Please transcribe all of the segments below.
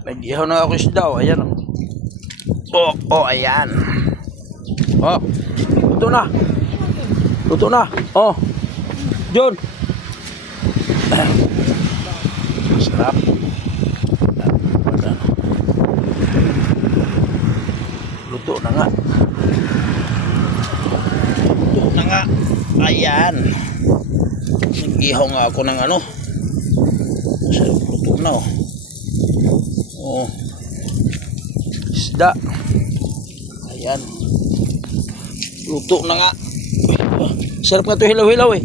Nag-ihaw na ako isda. Ayan. Ayan. Luto na. Luto na. John. Sarap. Luto na nga. Luto na nga. Ayan. Nag-ihaw nga ako ng ano. Sarap, luto na isda. Ayan. Luto na nga. Sarap nga ito hilaw-hilaw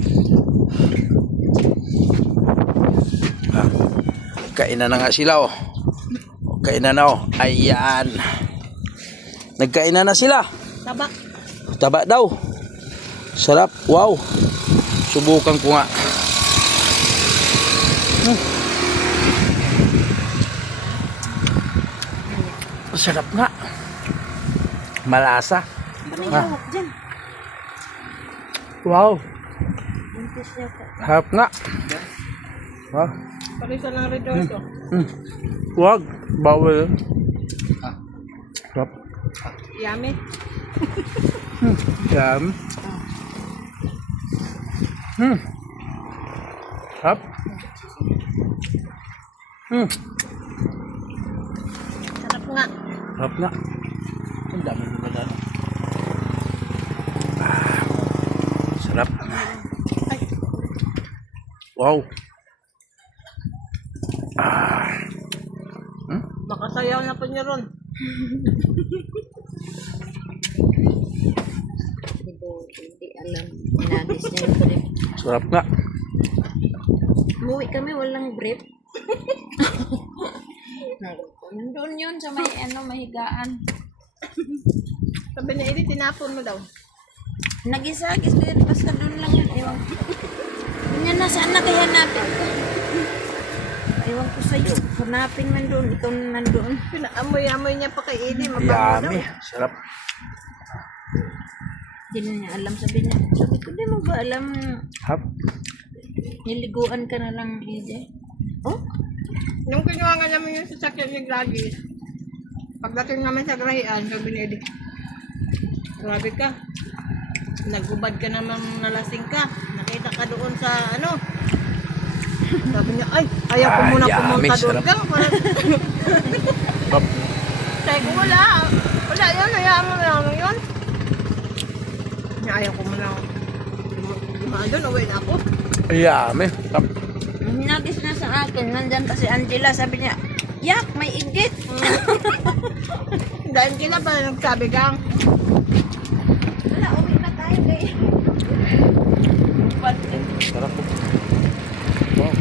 Kainan na nga sila Kainan na Ayan. Nagkainan na sila. Taba. Taba daw. Sarap. Wow. Subukan ko nga. Sarap nga. Malasa. Wow. Sarap nga. Parisa ng redoso. Wag. Bawal. Sarap. Yummy. Yum. Sarap. Sarap nga. Sarap nga. Ang dami mo ba dito? Sarap. Ay. Wow. Makasayaw na po niya ron. Hindi alam. Inagis niya yung brief. Sarap nga. Umuwi kami, walang brief. Nandun yun sa may mahigaan. Sabi na Edith, tinapon mo daw. Nagis-agis ko yun, basta doon lang yun. Ewan ko. Ganyan na, saan na kaya hanapin ko? Ewan ko sa'yo. Hanapin man doon, ikaw na nandun. Pinaamoy-amoy niya pa kay Edith. Mabango daw. Yummy. Sarap. Hindi na niya alam, sabi niya. Sabi ko, di mo ba alam, Hap. niliguan ka na lang, Ede? Oh? Nung kinuha nga namin yung sasakyan ni Gladys, pagdating namin sa Grahian, sabi ni Edith, grabe ka. Nagubad ka naman, nalasing ka. Nakita ka doon sa ano. Sabi niya, ay, ayaw ko muna yummy, pumunta doon sarap. ka. Sabi ko, wala. Wala yun, hayaan mo lang yun. Ayaw ko muna. Dumaan doon, uwi na ako. Yummy. Sarap. Nagis na sa akin, nandyan pa si Angela, sabi niya, yak, may igit. Dahil sila pa nagsabi kang, Wala, uwi na tayo, guys. Sarap po. Wow.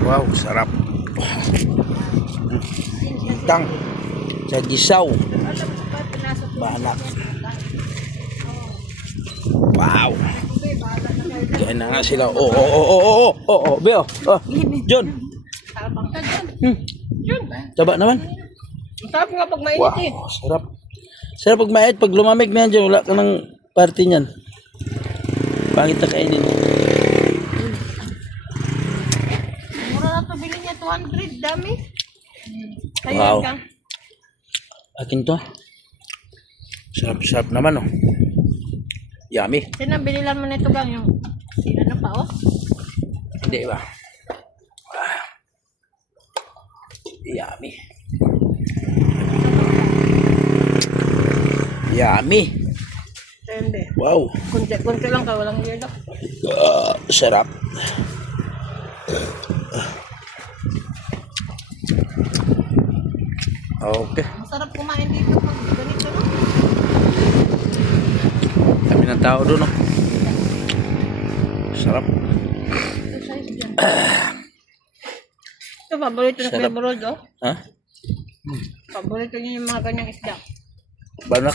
Wow, sarap. Tang. Sa gisaw. Banak. Wow. Kaya na nga sila. Beo. John. Taba naman. sarap nga pag mainit eh. Wow, sarap. Sarap pag mait, pag lumamig na yan dyan, wala ka ng party niyan. Pangit na kainin. Mura na ito, bilhin niya 200, dami. Wow. Ka. Akin to. Sarap naman Yummy. Sinabililan mo na ito gang yung sila na pa Hindi ba? Yummy. Yummy. Hindi. Wow. Kunti lang ka, walang yelo. Sarap. Okay. Masarap kumain dito pag ganito, no? Kami ng tao doon, Sarap. Ito size dyan. Ito, paborito na Sarap. Kuya Borod, Ha? Paborito niya yung mga ganyang isda. Banak.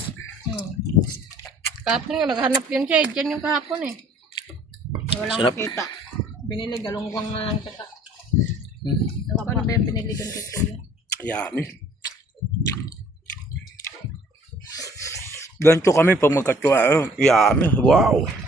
Kahapon nga, naghanap yun siya. Diyan yung kahapon eh. Walang Sarap. makita. Binili, galunggong na lang kita. Hmm. Paano ba yung binili doon kasi? Yummy. Ganito kami pag magkatsuwa. Yummy. Wow.